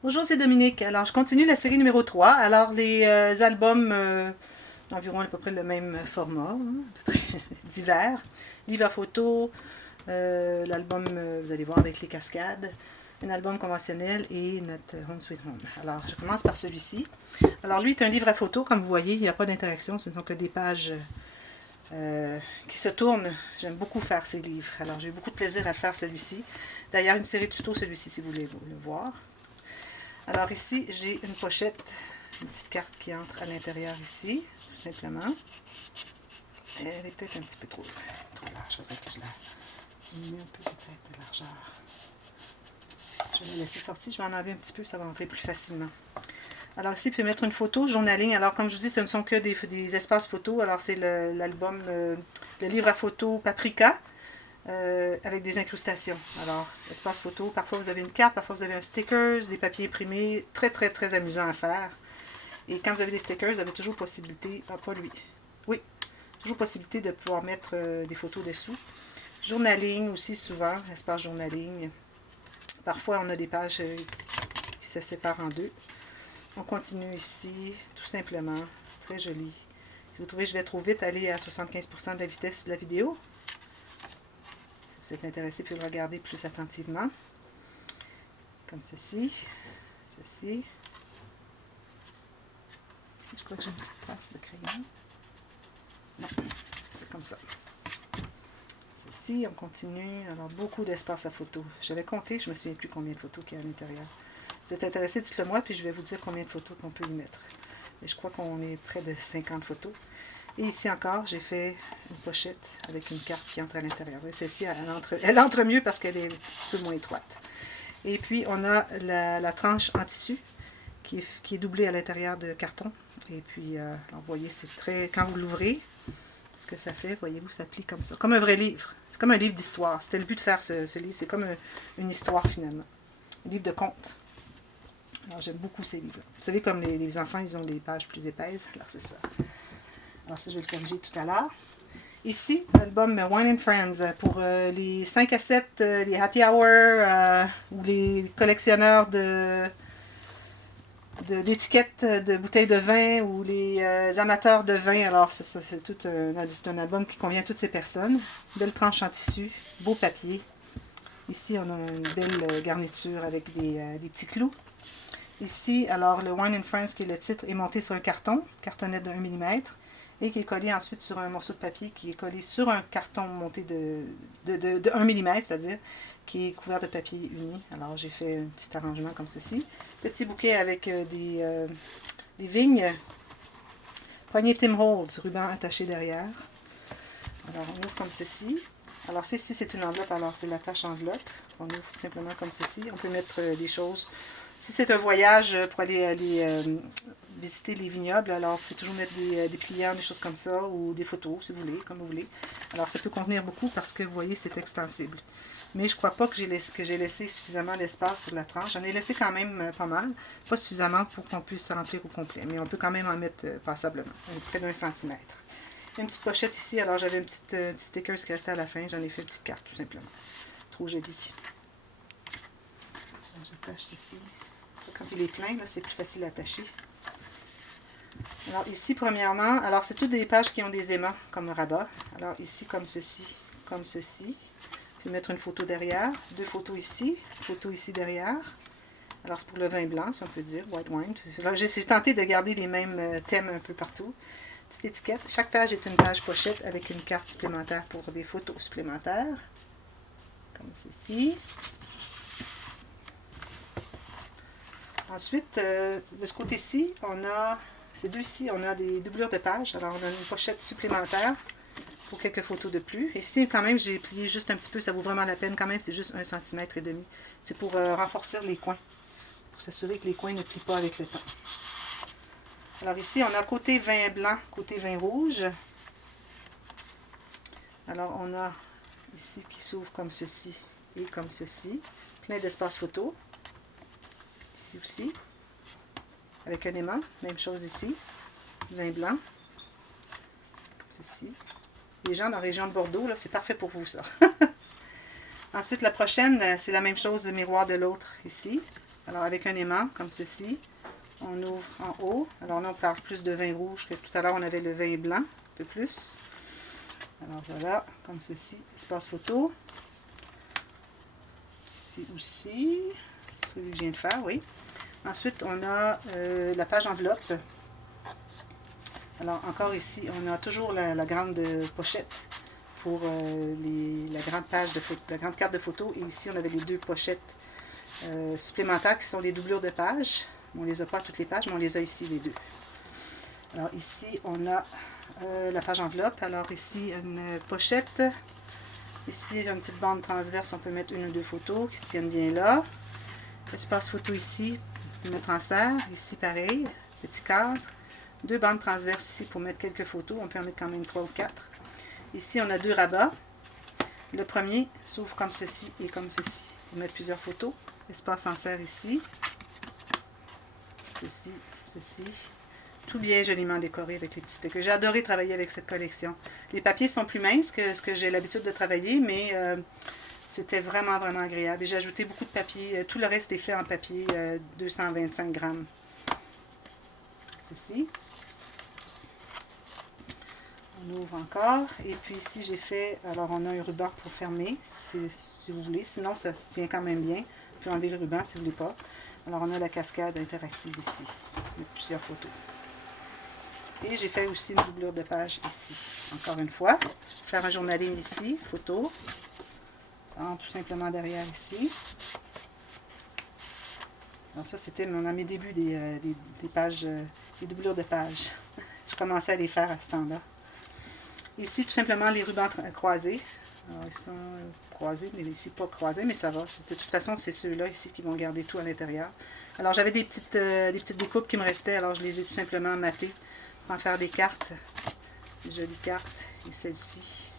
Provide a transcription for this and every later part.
Bonjour, c'est Dominique. Alors, je continue la série numéro 3. Alors, les albums d'environ à peu près le même format, hein, à peu près divers. Livre à photo, l'album, vous allez voir, avec les cascades, un album conventionnel et notre Home Sweet Home. Alors, je commence par celui-ci. Alors, lui est un livre à photo. Comme vous voyez, il n'y a pas d'interaction, ce ne sont que des pages qui se tournent. J'aime beaucoup faire ces livres. Alors, j'ai eu beaucoup de plaisir à le faire celui-ci. D'ailleurs, une série tuto, celui-ci, si vous voulez le voir. Alors ici, j'ai une pochette, une petite carte qui entre à l'intérieur ici, tout simplement. Elle est peut-être un petit peu trop large, peut-être que je la diminue un peu peut-être de largeur. Je vais la laisser sortir, je vais en enlever un petit peu, ça va entrer plus facilement. Alors ici, vous pouvez mettre une photo, journaling. Alors comme je vous dis, ce ne sont que des espaces photos. Alors c'est l'album, le livre à photo Paprika. Avec des incrustations. Alors, espace photo, parfois vous avez une carte, parfois vous avez un stickers, des papiers imprimés, très très très amusant à faire. Et quand vous avez des stickers, vous avez toujours possibilité, pas lui, oui, toujours possibilité de pouvoir mettre des photos dessous. Journaling aussi souvent, espace journaling. Parfois on a des pages qui se séparent en deux. On continue ici, tout simplement, très joli. Si vous trouvez que je vais trop vite, allez à 75% de la vitesse de la vidéo. Si vous êtes intéressé, puis le regarder plus attentivement. Comme ceci. Ceci. Ici, je crois que j'ai une petite trace de crayon. Non, c'est comme ça. Ceci, on continue. Alors, beaucoup d'espace à photos. J'avais compté, je ne me souviens plus combien de photos qu'il y a à l'intérieur. Si vous êtes intéressé, dites-le moi, puis je vais vous dire combien de photos qu'on peut y mettre. Et je crois qu'on est près de 50 photos. Et ici encore, j'ai fait une pochette avec une carte qui entre à l'intérieur. Celle-ci, elle entre mieux parce qu'elle est un petit peu moins étroite. Et puis, on a la tranche en tissu qui est doublée à l'intérieur de carton. Et puis, alors, vous voyez, c'est très... Quand vous l'ouvrez, ce que ça fait, voyez-vous, ça plie comme ça. Comme un vrai livre. C'est comme un livre d'histoire. C'était le but de faire ce livre. C'est comme une histoire, finalement. Un livre de contes. Alors, j'aime beaucoup ces livres-là. Vous savez, comme les enfants, ils ont des pages plus épaisses. Alors, c'est ça. Alors, ça, je vais le corriger tout à l'heure. Ici, l'album Wine and Friends pour les 5 à 7, les happy hour ou les collectionneurs d'étiquettes de bouteilles de vin ou les amateurs de vin. Alors, c'est tout un album qui convient à toutes ces personnes. Belle tranche en tissu, beau papier. Ici, on a une belle garniture avec des petits clous. Ici, alors, le Wine and Friends, qui est le titre, est monté sur un cartonnet de 1 mm, et qui est collé ensuite sur un morceau de papier qui est collé sur un carton monté de 1 mm, c'est-à-dire qui est couvert de papier uni. Alors, j'ai fait un petit arrangement comme ceci. Petit bouquet avec des vignes. Poignée Tim Holtz, ruban attaché derrière. Alors, on ouvre comme ceci. Alors, ceci, c'est une enveloppe. Alors, c'est l'attache enveloppe. On ouvre tout simplement comme ceci. On peut mettre des choses. Si c'est un voyage pour aller visiter les vignobles, alors vous pouvez toujours mettre des pliants, des choses comme ça, ou des photos, si vous voulez, comme vous voulez. Alors, ça peut contenir beaucoup parce que, vous voyez, c'est extensible. Mais je ne crois pas que j'ai laissé suffisamment d'espace sur la tranche. J'en ai laissé quand même pas mal. Pas suffisamment pour qu'on puisse remplir au complet. Mais on peut quand même en mettre passablement, près d'1 centimètre. Une petite pochette ici. Alors, j'avais un petit sticker qui restait à la fin. J'en ai fait une petite carte, tout simplement. Trop joli. J'attache ceci. Quand il est plein, c'est plus facile à attacher. Alors ici, premièrement, alors c'est toutes des pages qui ont des aimants comme rabat. Alors ici, comme ceci, comme ceci. Je vais mettre une photo derrière, 2 photos ici, photo ici derrière. Alors c'est pour le vin blanc, si on peut dire, white wine. J'ai tenté de garder les mêmes thèmes un peu partout. Petite étiquette. Chaque page est une page pochette avec une carte supplémentaire pour des photos supplémentaires. Comme ceci. Ensuite, de ce côté-ci, on a, ces deux-ci, on a des doublures de pages. Alors, on a une pochette supplémentaire pour quelques photos de plus. Ici, quand même, j'ai plié juste un petit peu. Ça vaut vraiment la peine. Quand même, c'est juste 1,5 cm. C'est pour renforcer les coins. Pour s'assurer que les coins ne plient pas avec le temps. Alors ici, on a côté vin blanc, côté vin rouge. Alors, on a ici qui s'ouvre comme ceci et comme ceci. Plein d'espace photo. Ici aussi, avec un aimant, même chose ici, vin blanc, comme ceci. Les gens dans la région de Bordeaux, c'est parfait pour vous, ça. Ensuite, la prochaine, c'est la même chose, le miroir de l'autre, ici. Alors avec un aimant comme ceci, on ouvre en haut. Alors là on parle plus de vin rouge que tout à l'heure on avait le vin blanc, un peu plus. Alors voilà, comme ceci, espace photo. Ici aussi, c'est celui que je viens de faire, oui. Ensuite on a la page enveloppe. Alors encore ici, on a toujours la grande pochette pour la grande page de photo, la grande carte de photo. Et ici, on avait les 2 pochettes supplémentaires qui sont les doublures de pages. On ne les a pas toutes les pages, mais on les a ici, les 2. Alors ici, on a la page enveloppe. Alors ici, une pochette. Ici, une petite bande transverse. On peut mettre 1 ou 2 photos qui se tiennent bien là. Espace photo ici, on peut mettre en serre. Ici, pareil, petit cadre. 2 bandes transverses ici pour mettre quelques photos. On peut en mettre quand même 3 ou 4. Ici, on a 2 rabats. Le premier s'ouvre comme ceci et comme ceci. Pour mettre plusieurs photos. Espace en serre ici. Ceci, ceci. Tout bien joliment décoré avec les petits stickers. J'ai adoré travailler avec cette collection. Les papiers sont plus minces que ce que j'ai l'habitude de travailler, mais c'était vraiment, vraiment agréable. Et j'ai ajouté beaucoup de papier. Tout le reste est fait en papier 225 grammes. Ceci. On ouvre encore. Et puis ici, j'ai fait... Alors, on a un ruban pour fermer, si vous voulez. Sinon, ça se tient quand même bien. Vous pouvez enlever le ruban si vous ne voulez pas. Alors, on a la cascade interactive ici. Avec plusieurs photos. Et j'ai fait aussi une doublure de page ici. Encore une fois. Faire un journaling ici. Photo. Ça rentre tout simplement derrière ici. Alors, ça, c'était dans mes débuts des pages, des doublures de pages. Je commençais à les faire à ce temps-là. Ici, tout simplement, les rubans croisés. Alors, ils sont croisés, mais ici, pas croisés, mais ça va. De toute façon, c'est ceux-là ici qui vont garder tout à l'intérieur. Alors, j'avais des petites découpes qui me restaient, alors je les ai tout simplement mattées pour en faire des cartes. Des jolies cartes. Et celle-ci.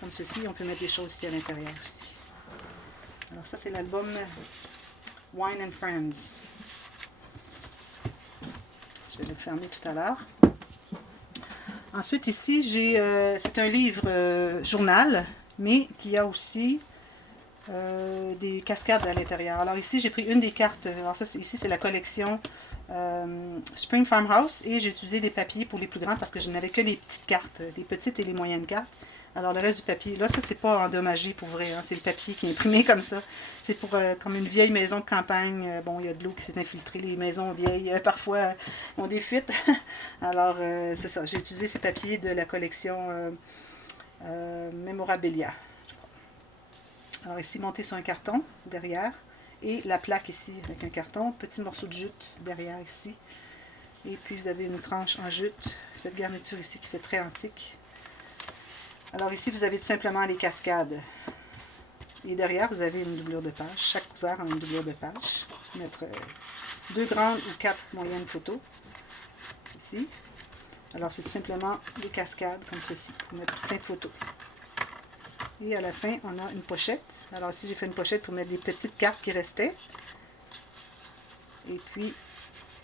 Comme ceci, on peut mettre des choses ici à l'intérieur aussi. Alors, ça, c'est l'album Wine and Friends. Je vais le fermer tout à l'heure. Ensuite, ici, c'est un livre journal, mais qui a aussi des cascades à l'intérieur. Alors ici, j'ai pris une des cartes. Alors ça, ici, c'est la collection Spring Farmhouse. Et j'ai utilisé des papiers pour les plus grands parce que je n'avais que les petites cartes, les petites et les moyennes cartes. Alors le reste du papier, là, ça, c'est pas endommagé pour vrai. Hein, c'est le papier qui est imprimé comme ça. C'est pour comme une vieille maison de campagne. Bon, il y a de l'eau qui s'est infiltrée. Les maisons vieilles, parfois, ont des fuites. Alors, c'est ça. J'ai utilisé ces papiers de la collection Memorabilia. Alors ici, monté sur un carton derrière. Et la plaque ici avec un carton. Petit morceau de jute derrière ici. Et puis, vous avez une tranche en jute. Cette garniture ici qui fait très antique. Alors ici, vous avez tout simplement les cascades. Et derrière, vous avez une doublure de page. Chaque couvert a une doublure de page. Je vais mettre 2 grandes ou 4 moyennes photos. Ici. Alors, c'est tout simplement des cascades comme ceci. Pour mettre plein de photos. Et à la fin, on a une pochette. Alors ici, j'ai fait une pochette pour mettre des petites cartes qui restaient. Et puis,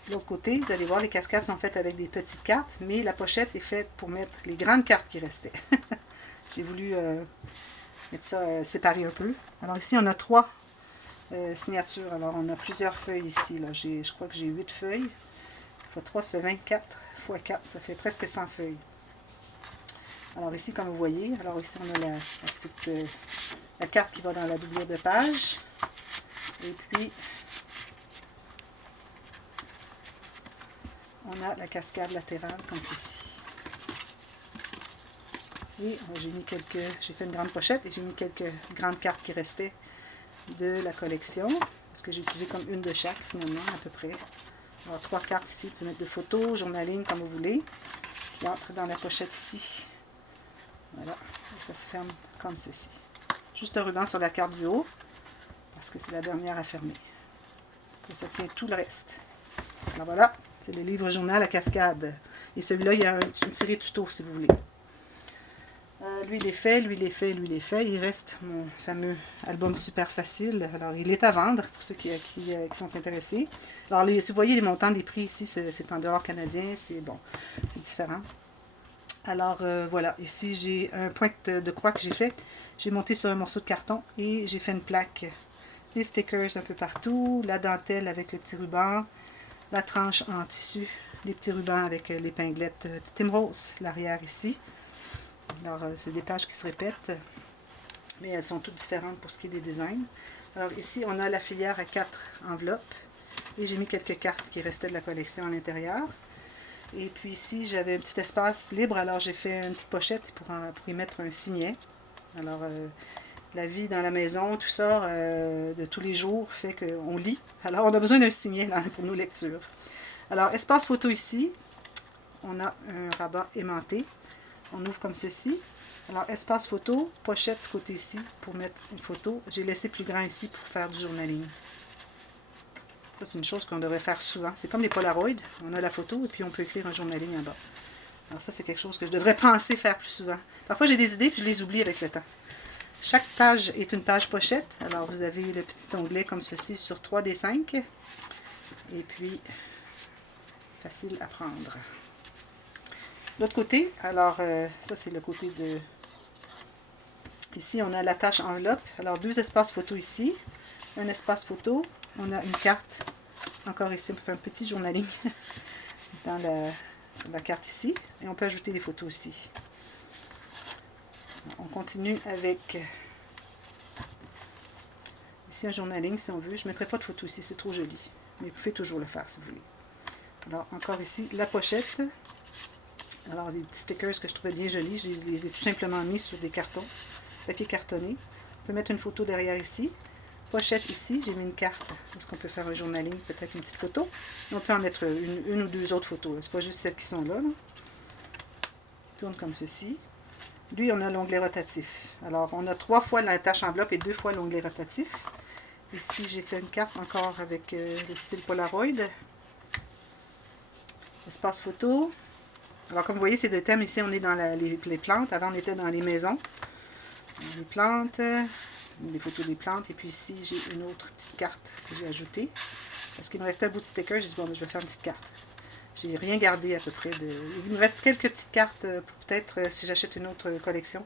de l'autre côté, vous allez voir, les cascades sont faites avec des petites cartes. Mais la pochette est faite pour mettre les grandes cartes qui restaient. J'ai voulu mettre ça séparé un peu. Alors ici, on a 3 signatures. Alors, on a plusieurs feuilles ici. Là. Je crois que j'ai 8 feuilles. Fois 3, ça fait 24. Fois 4, ça fait presque 100 feuilles. Alors ici, comme vous voyez, alors ici, on a la petite la carte qui va dans la doublure de page. Et puis, on a la cascade latérale comme ceci. Et j'ai fait une grande pochette et j'ai mis quelques grandes cartes qui restaient de la collection. Parce que j'ai utilisé comme une de chaque, finalement, à peu près. Alors, 3 cartes ici, vous pouvez mettre de photos, journaling, comme vous voulez. Qui entre dans la pochette ici. Voilà. Et ça se ferme comme ceci. Juste un ruban sur la carte du haut. Parce que c'est la dernière à fermer. Et ça tient tout le reste. Alors voilà, c'est le livre journal à cascade. Et celui-là, il y a une série de tutos, si vous voulez. Lui, il est fait, lui, il est fait, lui, il est fait. Il reste mon fameux album super facile. Alors, il est à vendre pour ceux qui sont intéressés. Alors, si vous voyez les montants des prix ici, c'est en dollars canadiens. C'est bon, c'est différent. Alors voilà, ici j'ai un point de croix que j'ai fait. J'ai monté sur un morceau de carton et j'ai fait une plaque. Les stickers un peu partout, la dentelle avec le petit ruban, la tranche en tissu, les petits rubans avec l'épinglette de Tim Rose, l'arrière ici. Alors c'est des pages qui se répètent, mais elles sont toutes différentes pour ce qui est des designs. Alors ici on a la filière à 4 enveloppes et j'ai mis quelques cartes qui restaient de la collection à l'intérieur. Et puis ici j'avais un petit espace libre, alors j'ai fait une petite pochette pour y mettre un signet. Alors la vie dans la maison, tout ça, de tous les jours, fait qu'on lit. Alors, on a besoin d'un signet là, pour nos lectures. Alors, espace photo ici. On a un rabat aimanté. On ouvre comme ceci. Alors, espace photo, pochette ce côté-ci pour mettre une photo. J'ai laissé plus grand ici pour faire du journaling. Ça, c'est une chose qu'on devrait faire souvent. C'est comme les Polaroids. On a la photo et puis on peut écrire un journaling en bas. Alors ça, c'est quelque chose que je devrais penser faire plus souvent. Parfois, j'ai des idées puis je les oublie avec le temps. Chaque page est une page pochette. Alors, vous avez le petit onglet comme ceci sur 3 des 5. Et puis, facile à prendre. L'autre côté, alors, ça c'est le côté de... Ici, on a l'attache enveloppe. Alors, 2 espaces photo ici. Un espace photo. On a une carte. Encore ici, on peut faire un petit journaling dans la carte ici. Et on peut ajouter des photos aussi. On continue avec ici un journaling si on veut. Je ne mettrai pas de photo ici, c'est trop joli. Mais vous pouvez toujours le faire si vous voulez. Alors encore ici la pochette. Alors des petits stickers que je trouvais bien jolis. Je les ai tout simplement mis sur des cartons. Papier cartonné. On peut mettre une photo derrière ici. Pochette ici, j'ai mis une carte. Est-ce qu'on peut faire un journaling, peut-être une petite photo. On peut en mettre une ou deux autres photos. C'est pas juste celles qui sont là. Tourne comme ceci. Lui, on a l'onglet rotatif. Alors, on a 3 fois la tâche enveloppe et 2 fois l'onglet rotatif. Ici, j'ai fait une carte encore avec le style Polaroid. Espace photo. Alors, comme vous voyez, c'est des thèmes. Ici, on est dans les plantes. Avant, on était dans les maisons. Les plantes, des photos des plantes. Et puis ici, j'ai une autre petite carte que j'ai ajoutée. Parce qu'il me restait un bout de sticker. J'ai dit, bon, je vais faire une petite carte. J'ai rien gardé à peu près. Il me reste quelques petites cartes pour peut-être, si j'achète une autre collection,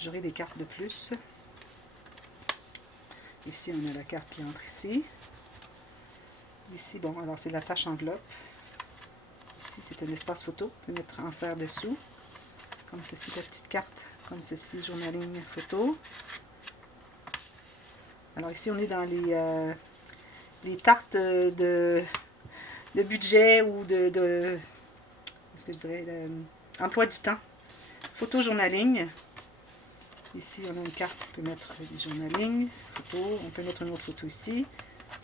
j'aurai des cartes de plus. Ici, on a la carte qui entre ici. Ici, bon, alors c'est l'attache enveloppe. Ici, c'est un espace photo. On peut mettre en serre dessous. Comme ceci, la petite carte. Comme ceci, journaling photo. Alors ici, on est dans les tartes de budget ou qu'est-ce que je dirais, emploi du temps. Photo journaling. Ici, on a une carte, on peut mettre des journaling, photo, on peut mettre une autre photo ici,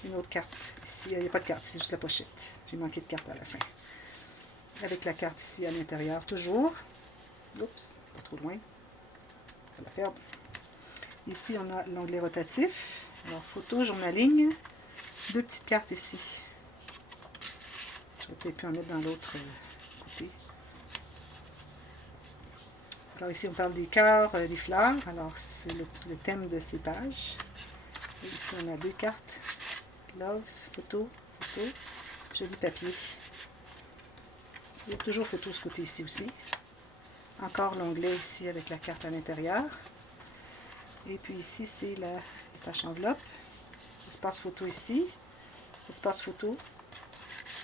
une autre carte. Ici, il n'y a pas de carte, c'est juste la pochette. J'ai manqué de carte à la fin. Avec la carte ici à l'intérieur, toujours. Oups, pas trop loin. Ça va faire. Ici, on a l'onglet rotatif. Alors, photo, journaling, 2 petites cartes ici. Je vais peut-être pu en mettre dans l'autre côté. Alors ici, on parle des cœurs, des fleurs. Alors, c'est le thème de ces pages. Et ici, on a 2 cartes. Love, photo, photo. Joli papier. Il y a toujours photo ce côté ici aussi. Encore l'onglet ici avec la carte à l'intérieur. Et puis ici, c'est la tâche enveloppe. Espace photo ici. Espace photo.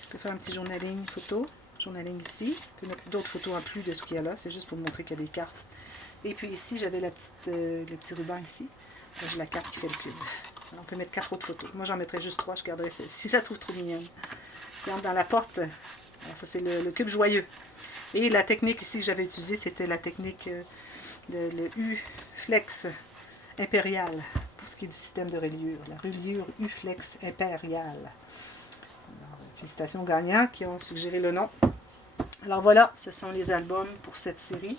Je peux faire un petit journaling photo. Journaling ici. Je peux mettre d'autres photos en plus de ce qu'il y a là. C'est juste pour montrer qu'il y a des cartes. Et puis ici, j'avais le petit ruban ici. J'ai la carte qui fait le cube. Alors, on peut mettre 4 autres photos. Moi, j'en mettrais juste 3. Je garderais celle-ci. Je la trouve trop mignonne. Puis dans la porte. Alors, ça, c'est le cube joyeux. Et la technique ici que j'avais utilisée, c'était la technique de le U-Flex impérial. Pour ce qui est du système de reliure. La reliure U-Flex impériale. Félicitations aux gagnants qui ont suggéré le nom. Alors voilà, ce sont les albums pour cette série.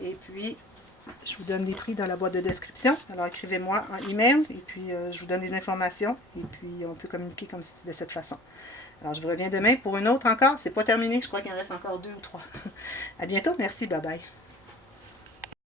Et puis, je vous donne les prix dans la boîte de description. Alors écrivez-moi en email et puis je vous donne des informations. Et puis on peut communiquer comme de cette façon. Alors je vous reviens demain pour une autre encore. C'est pas terminé, je crois qu'il en reste encore 2 ou 3. À bientôt, merci, bye bye.